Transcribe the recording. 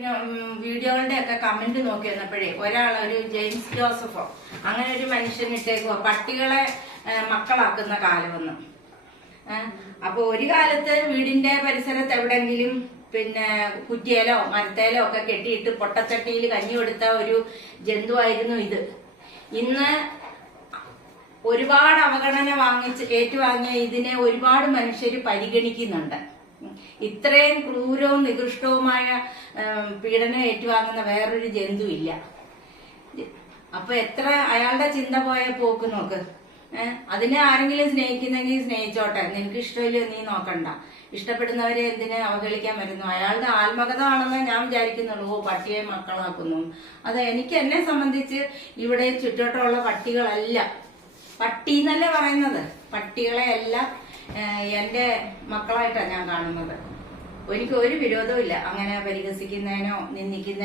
പിന്നെ വീഡിയോകളുടെ ഒക്കെ കമന്റ് നോക്കി വന്നപ്പോഴേ ഒരാൾ ഒരു ജെയിംസ് ജോസഫോ അങ്ങനെ ഒരു മനുഷ്യൻ ഇട്ടേക്കോ പട്ടികളെ മക്കളാക്കുന്ന കാലമെന്ന്. അപ്പൊ ഒരു കാലത്ത് വീടിന്റെ പരിസരത്ത് എവിടെങ്കിലും പിന്നെ കുറ്റിയേലോ മരത്തേലോ ഒക്കെ കെട്ടിയിട്ട് പൊട്ടച്ചട്ടിയിൽ കഞ്ഞി കൊടുത്ത ഒരു ജന്തുവായിരുന്നു ഇത്. ഇന്ന് ഒരുപാട് അവഗണന വാങ്ങിച്ച് ഏറ്റുവാങ്ങിയ ഇതിനെ ഒരുപാട് മനുഷ്യർ പരിഗണിക്കുന്നുണ്ട്. ഇത്രയും ക്രൂരവും നികൃഷ്ടവുമായ പീഡനം ഏറ്റുവാങ്ങുന്ന വേറൊരു ജന്തു ഇല്ല അപ്പൊ എത്ര അയാളുടെ ചിന്ത പോയ പോക്ക് നോക്ക്. അതിനെ ആരെങ്കിലും സ്നേഹിക്കുന്നെങ്കിൽ സ്നേഹിച്ചോട്ടെ. നിനക്ക് ഇഷ്ടമില്ല നീ നോക്കണ്ട. ഇഷ്ടപ്പെടുന്നവരെ എന്തിനെ അവഗണിക്കാൻ വരുന്നു? അയാളുടെ ആത്മകഥ ആണെന്ന് ഞാൻ വിചാരിക്കുന്നുള്ളൂ. ഓ പട്ടിയെ മക്കളാക്കുന്നു. അത് എനിക്ക് എന്നെ സംബന്ധിച്ച് ഇവിടെ ചുറ്റോട്ടമുള്ള പട്ടികളല്ല. പട്ടി എന്നല്ലേ പറയുന്നത്? പട്ടികളെ എല്ലാം എന്റെ മക്കളായിട്ടാണ് ഞാൻ കാണുന്നത്. എനിക്ക് ഒരു വിരോധവും ഇല്ല അങ്ങനെ പരിഹസിക്കുന്നതിനോ നിന്ദിക്കുന്നതിനോ